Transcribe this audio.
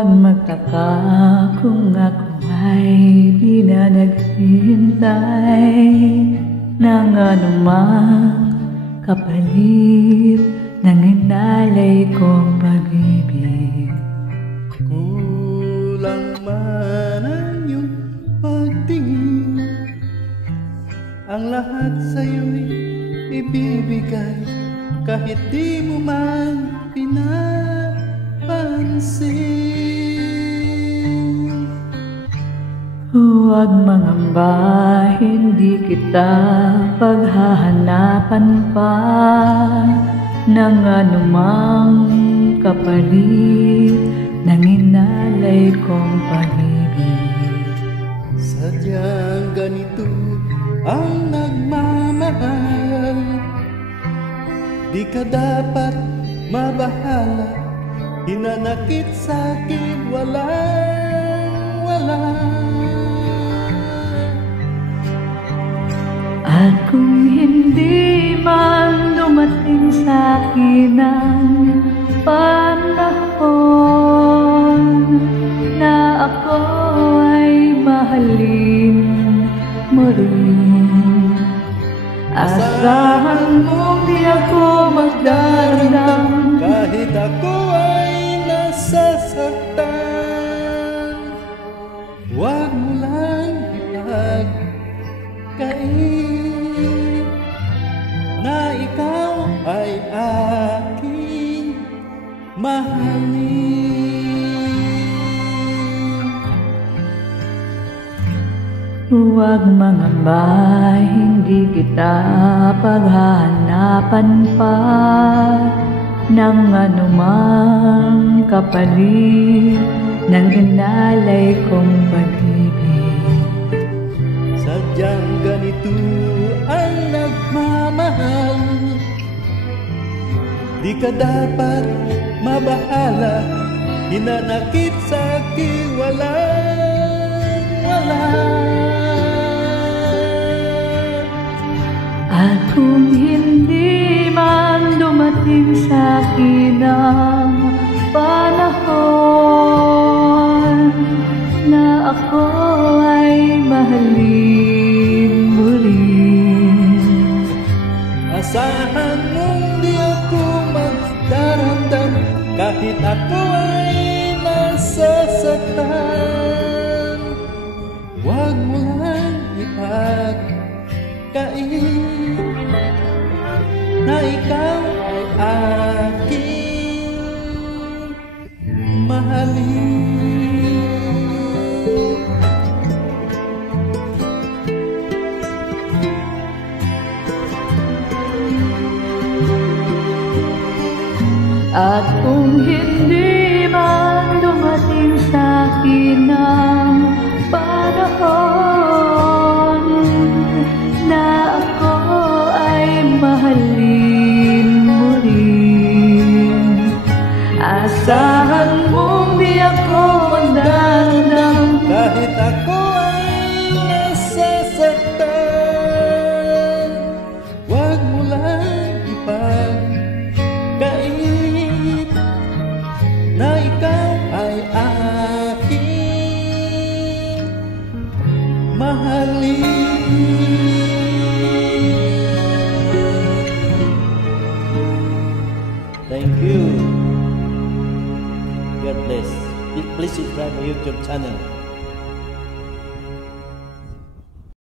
Huwag magtaka kung ako ay di na naghihintay ng anumang kapalit ng inalay kong pag-ibig. Kulang man ang iyong pagtingin, ang lahat sa'yo'y ibibigay, kahit di mo man pinapansin. Huwag mangamba, hindi kita paghahanapan pa ng anumang kapalit ng inalay kong pag-ibig. Sadyang ganito ang nagmamahal, di ka dapat mabahala, hinanakit sa'kin walang-wala. At kung hindi man dumating sa'kin ang panahon na ako ay mahalin mo rin, asahan mong di ako magdarandam kahit ako ay nasasaktan. Huwag mo lang ipagkain na ikaw ay aking mahalin. Huwag mangamba, hindi kita paghahanapan pa ng anumang kapalit ng inalay kong pag-ibig. Sadyang ganito ang nagmamahal, di ka dapat mabahala, hinanakit sa'kin walang-wala. At kung hindi man dumating sa'kin ang panahon na ako ay mahalin mo rin, asahan mong di ako magdaramdam kahit ako ay nasasaktan. Huwag mo lang ipagkain na ikaw ay aking mahalin. at kung hindi man dumating sa'kin ang panahon na ako ay mahalin mo rin, asahan mong di ako magdadam kahit ako ay nasasaktan. Huwag mo lang ipagkain na ikaw ay aking mahalin. Thank you. God bless. Please subscribe my YouTube channel.